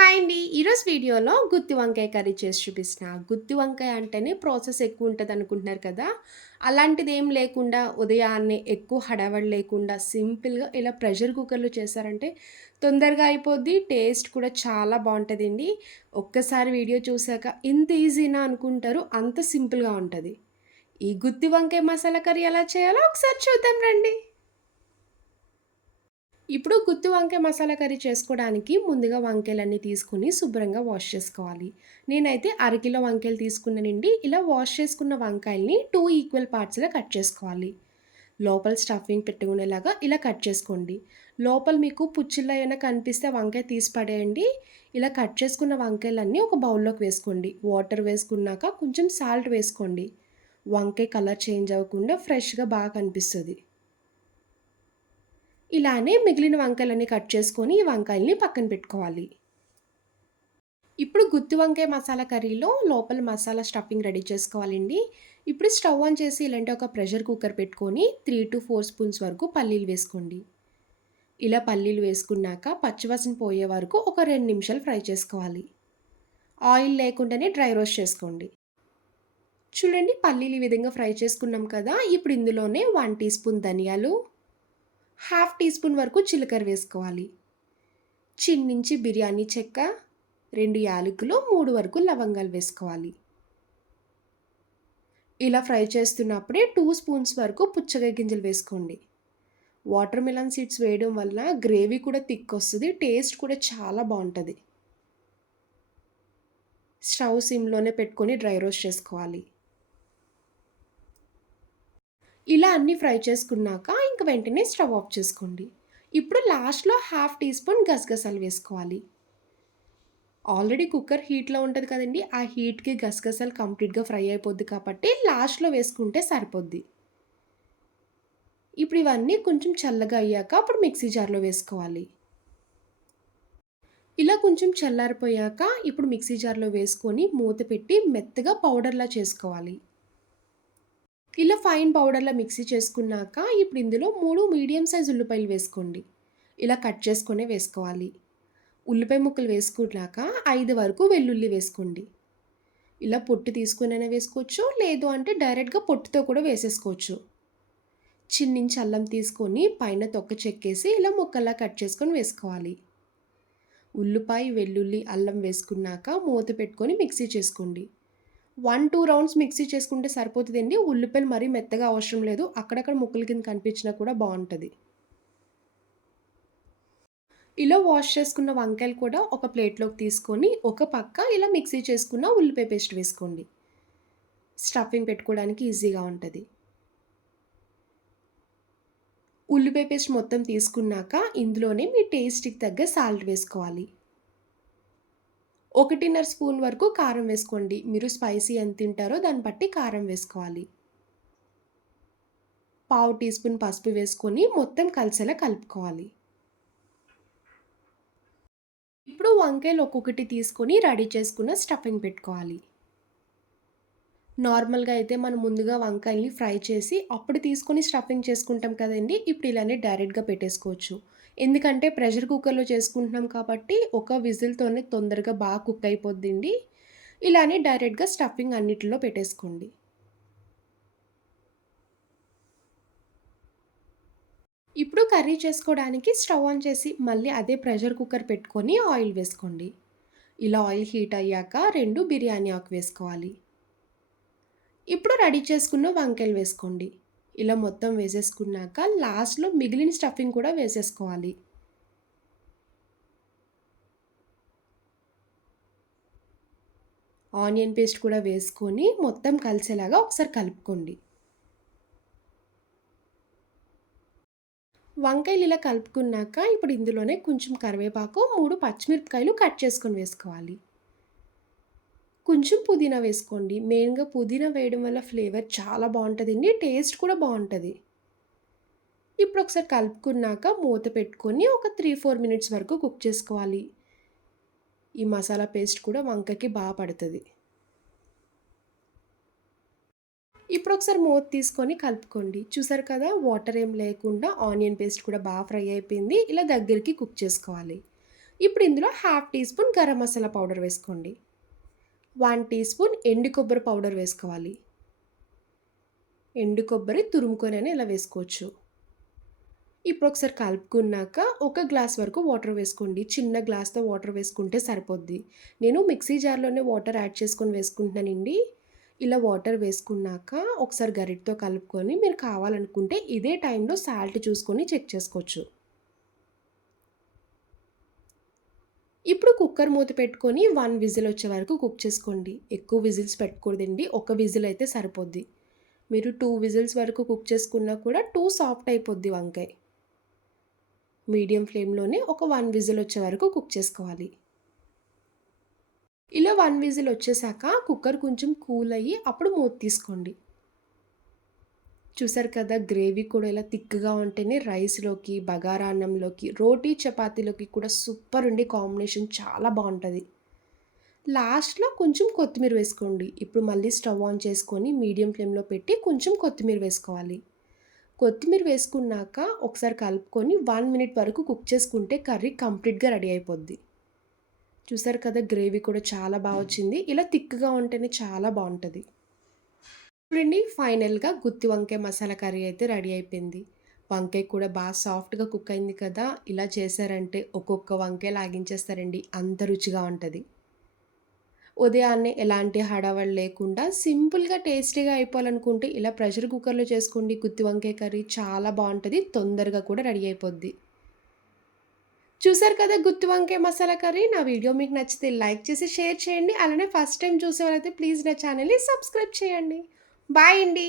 Hi అండి. ఈరోజు వీడియోలో గుత్తి వంకాయ కర్రీ చేసి చూపిస్తున్నా. గుత్తి వంకాయ అంటేనే ప్రాసెస్ ఎక్కువ ఉంటది అనుకుంటున్నారు కదా! అలాంటిదేం లేకుండా ఉదయాన్నే ఎక్కువ హడావిడి లేకుండా సింపుల్‌గా ఇలా ప్రెషర్ కుక్కర్‌లో చేశారంటే తొందరగా అయిపోద్ది. టేస్ట్ కూడా చాలా బావుంటదండి. ఒక్కసారి వీడియో చూసాక ఇంత ఈజీనా అనుకుంటారు. అంత సింపుల్‌గా ఉంటది. ఈ గుత్తి వంకాయ మసాలా కర్రీ ఎలా చేయాలో ఒకసారి చూద్దాం రండి. ఇప్పుడు గుత్తి వంకాయ మసాలా కర్రీ చేసుకోవడానికి ముందుగా వంకాయలన్నీ తీసుకొని శుభ్రంగా వాష్ చేసుకోవాలి. నేనైతే అరకిలో వంకాయలు తీసుకున్నానండి. ఇలా వాష్ చేసుకున్న వంకాయల్ని 2 ఈక్వల్ పార్ట్స్‌గా కట్ చేసుకోవాలి. లోపల స్టఫింగ్ పెట్టుకునేలాగా ఇలా కట్ చేసుకోండి. లోపల మీకు పుచ్చుల్లో ఏమైనా కనిపిస్తే వంకాయ తీసి పడేయండి. ఇలా కట్ చేసుకున్న వంకాయలన్నీ ఒక బౌల్‌లోకి వేసుకోండి. వాటర్ వేసుకున్నాక కొంచెం సాల్ట్ వేసుకోండి. వంకాయ కలర్ చేంజ్ అవ్వకుండా ఫ్రెష్‌గా బాగా కనిపిస్తది. ఇలానే మిగిలిన వంకాయలన్నీ కట్ చేసుకొని ఈ వంకాయల్ని పక్కన పెట్టుకోవాలి. ఇప్పుడు గుత్తి వంకాయ మసాలా కర్రీలో లోపల మసాలా స్టఫింగ్ రెడీ చేసుకోవాలండి. ఇప్పుడు స్టవ్ ఆన్ చేసి ఇలాంటి ఒక ప్రెషర్ కుక్కర్ పెట్టుకొని 3-4 స్పూన్స్ వరకు పల్లీలు వేసుకోండి. ఇలా పల్లీలు వేసుకున్నాక పచ్చివాసన పోయే వరకు ఒక 2 నిమిషాలు ఫ్రై చేసుకోవాలి. ఆయిల్ లేకుండానే డ్రై రోస్ట్ చేసుకోండి. చూడండి పల్లీలు ఈ విధంగా ఫ్రై చేసుకున్నాం కదా! ఇప్పుడు ఇందులోనే 1 టీ స్పూన్ ధనియాలు, హాఫ్ టీ స్పూన్ వరకు జీలకర్ర వేసుకోవాలి. చిన్నించి బిర్యానీ చెక్క, 2 యాలకులు, 3 వరకు లవంగాలు వేసుకోవాలి. ఇలా ఫ్రై చేస్తున్నప్పుడే 2 స్పూన్స్ వరకు పుచ్చకాయ గింజలు వేసుకోండి. వాటర్ మిలన్ సీడ్స్ వేయడం వల్ల గ్రేవీ కూడా థిక్ వస్తది. టేస్ట్ కూడా చాలా బావుంటది. స్టవ్ సిమ్‌లోనే పెట్టుకొని డ్రై రోస్ట్ చేసుకోవాలి. ఇలా అన్నీ ఫ్రై చేసుకున్నాక ఇంక వెంటనే స్టవ్ ఆఫ్ చేసుకోండి. ఇప్పుడు లాస్ట్‌లో హాఫ్ టీ స్పూన్ గసగసాలు వేసుకోవాలి. ఆల్రెడీ కుక్కర్ హీట్‌లో ఉంటది కదండీ! ఆ హీట్‌కి గసగసాలు కంప్లీట్‌గా ఫ్రై అయిపోద్ది కాబట్టి లాస్ట్‌లో వేసుకుంటే సరిపోద్ది. ఇప్పుడు ఇవన్నీ కొంచెం చల్లగా అయ్యాక అప్పుడు మిక్సీ జార్‌లో వేసుకోవాలి. ఇలా కొంచెం చల్లారిపోయాక ఇప్పుడు మిక్సీ జార్‌లో వేసుకొని మూత పెట్టి మెత్తగా పౌడర్‌లా చేసుకోవాలి. ఇలా ఫైన్ పౌడర్‌లా మిక్సీ చేసుకున్నాక ఇప్పుడు ఇందులో 3 మీడియం సైజ్ ఉల్లిపాయలు వేసుకోండి. ఇలా కట్ చేసుకొనే వేసుకోవాలి. ఉల్లిపాయ ముక్కలు వేసుకున్నాక 5 వరకు వెల్లుల్లి వేసుకోండి. ఇలా పొట్టు తీసుకొనైనా వేసుకోవచ్చు. లేదు అంటే డైరెక్ట్‌గా పొట్టుతో కూడా వేసేసుకోవచ్చు. చిన్నించి అల్లం తీసుకొని పైన తొక్క చెక్కేసి ఇలా ముక్కల్లా కట్ చేసుకొని వేసుకోవాలి. ఉల్లిపాయ, వెల్లుల్లి, అల్లం వేసుకున్నాక మూత పెట్టుకొని మిక్సీ చేసుకోండి. 1-2 రౌండ్స్ మిక్సీ చేసుకుంటే సరిపోతదండి. ఉల్లిపాయలు మరీ మెత్తగా అవసరం లేదు. అక్కడక్కడ ముక్కల కింద కనిపించినా కూడా బావుంటది. ఇలా వాష్ చేసుకున్న వంకాయలు కూడా ఒక ప్లేట్‌లోకి తీసుకొని ఒక పక్క ఇలా మిక్సీ చేసుకున్న ఉల్లిపాయ పేస్ట్ వేసుకోండి. స్టఫింగ్ పెట్టుకోవడానికి ఈజీగా ఉంటది. ఉల్లిపాయ పేస్ట్ మొత్తం తీసుకున్నాక ఇందులోనే మీ టేస్ట్‌కి తగ్గ సాల్ట్ వేసుకోవాలి. 1.5 స్పూన్ వరకు కారం వేసుకోండి. మీరు స్పైసీ ఎంత తింటారో దాన్ని బట్టి కారం వేసుకోవాలి. పావు టీ స్పూన్ పసుపు వేసుకొని మొత్తం కలిసేలా కలుపుకోవాలి. ఇప్పుడు వంకాయలు ఒక్కొక్కటి తీసుకొని రెడీ చేసుకున్న స్టఫింగ్ పెట్టుకోవాలి. నార్మల్‌గా అయితే మనం ముందుగా వంకాయల్ని ఫ్రై చేసి అప్పుడు తీసుకొని స్టఫింగ్ చేసుకుంటాం కదండీ! ఇప్పుడు ఇలానే డైరెక్ట్‌గా పెట్టేసుకోవచ్చు. ఎందుకంటే ప్రెషర్ కుక్కర్‌లో చేసుకుంటున్నాం కాబట్టి ఒక విజిల్‌తోనే తొందరగా బాగా కుక్ అయిపోద్దండి. ఇలానే డైరెక్ట్‌గా స్టఫింగ్ అన్నిటిలో పెట్టేసుకోండి. ఇప్పుడు కర్రీ చేసుకోవడానికి స్టవ్ ఆన్ చేసి మళ్ళీ అదే ప్రెషర్ కుక్కర్ పెట్టుకొని ఆయిల్ వేసుకోండి. ఇలా ఆయిల్ హీట్ అయ్యాక 2 బిర్యానీ ఆకు వేసుకోవాలి. ఇప్పుడు రెడీ చేసుకున్న వంకాయలు వేసుకోండి. ఇలా మొత్తం వేసేసుకున్నాక లాస్ట్‌లో మిగిలిన స్టఫింగ్ కూడా వేసేసుకోవాలి. ఆనియన్ పేస్ట్ కూడా వేసుకొని మొత్తం కలిసేలాగా ఒకసారి కలుపుకోండి. వంకాయలు ఇలా కలుపుకున్నాక ఇప్పుడు ఇందులోనే కొంచెం కరివేపాకు, 3 పచ్చిమిరపకాయలు కట్ చేసుకొని వేసుకోవాలి. కొంచెం పుదీనా వేసుకోండి. మెయిన్‌గా పుదీనా వేయడం వల్ల ఫ్లేవర్ చాలా బావుంటదండి. టేస్ట్ కూడా బావుంటది. ఇప్పుడు ఒకసారి కలుపుకున్నాక మూత పెట్టుకొని ఒక 3-4 మినిట్స్ వరకు కుక్ చేసుకోవాలి. ఈ మసాలా పేస్ట్ కూడా వంకాయకి పడతది. ఇప్పుడు ఒకసారి మూత తీసుకొని కలుపుకోండి. చూసారు కదా! వాటర్ ఏం లేకుండా ఆనియన్ పేస్ట్ కూడా ఫ్రై అయిపోయింది. ఇలా దగ్గరికి కుక్ చేసుకోవాలి. ఇప్పుడు ఇందులో half teaspoon garam masala powder వేసుకోండి. 1 టీ స్పూన్ ఎండు కొబ్బరి పౌడర్ వేసుకోవాలి. ఎండు కొబ్బరి తురుముకొనైనా ఇలా వేసుకోవచ్చు. ఇప్పుడు ఒకసారి కలుపుకున్నాక ఒక గ్లాస్ వరకు వాటర్ వేసుకోండి. చిన్న గ్లాస్‌తో వాటర్ వేసుకుంటే సరిపోద్ది. నేను మిక్సీ జార్‌లోనే వాటర్ యాడ్ చేసుకొని వేసుకుంటున్నానండి. ఇలా వాటర్ వేసుకున్నాక ఒకసారి గరిటెతో కలుపుకొని మీరు కావాలనుకుంటే ఇదే టైంలో సాల్ట్ చూసుకొని చెక్ చేసుకోవచ్చు. ఇప్పుడు కుక్కర్ మూత పెట్టుకొని 1 విజిల్ వచ్చే వరకు కుక్ చేసుకోండి. ఎక్కువ విజిల్స్ పెట్టకూడదండి. ఒక విజిల్ అయితే సరిపోద్ది. మీరు 2 విజిల్స్ వరకు కుక్ చేసుకున్నా కూడా టూ సాఫ్ట్ అయిపోద్ది వంకాయ. మీడియం ఫ్లేమ్‌లోనే ఒక 1 విజిల్ వచ్చే వరకు కుక్ చేసుకోవాలి. ఇలా 1 విజిల్ వచ్చేసాక కుక్కర్ కొంచెం కూల్ అయ్యి అప్పుడు మూత తీసుకోండి. చూసారు కదా! గ్రేవీ కూడా ఇలా థిక్‌గా ఉంటేనే రైస్‌లోకి, బగారా అన్నంలోకి, రోటీ, చపాతీలోకి కూడా సూపర్ ఉండి కాంబినేషన్ చాలా బావుంటది. లాస్ట్‌లో కొంచెం కొత్తిమీర వేసుకోండి. ఇప్పుడు మళ్ళీ స్టవ్ ఆన్ చేసుకొని మీడియం ఫ్లేమ్‌లో పెట్టి కొంచెం కొత్తిమీర వేసుకోవాలి. కొత్తిమీర వేసుకున్నాక ఒకసారి కలుపుకొని 1 మినిట్ వరకు కుక్ చేసుకుంటే కర్రీ కంప్లీట్‌గా రెడీ అయిపోద్ది. చూసారు కదా! గ్రేవీ కూడా చాలా వచ్చింది. ఇలా థిక్‌గా ఉంటేనే చాలా బావుంటది. చూడండి ఫైనల్‌గా గుత్తి వంకాయ మసాలా కర్రీ అయితే రెడీ అయిపోయింది. వంకాయ కూడా సాఫ్ట్‌గా కుక్ అయింది కదా! ఇలా చేశారంటే ఒక్కొక్క వంకాయ లాగించేస్తారండి. అంత రుచిగా ఉంటది. ఉదయాన్నే ఎలాంటి హడావిడి లేకుండా సింపుల్‌గా టేస్టీగా అయిపోవాలనుకుంటే ఇలా ప్రెషర్ కుక్కర్‌లో చేసుకోండి గుత్తి వంకాయ కర్రీ చాలా బావుంటది. తొందరగా కూడా రెడీ అయిపోద్ది. చూసారు కదా గుత్తి వంకాయ మసాలా కర్రీ. నా వీడియో మీకు నచ్చితే లైక్ చేసి షేర్ చేయండి. అలానే ఫస్ట్ టైమ్ చూసేవారైతే ప్లీజ్ నా ఛానల్‌ని సబ్స్క్రైబ్ చేయండి. బాయ్ అండి.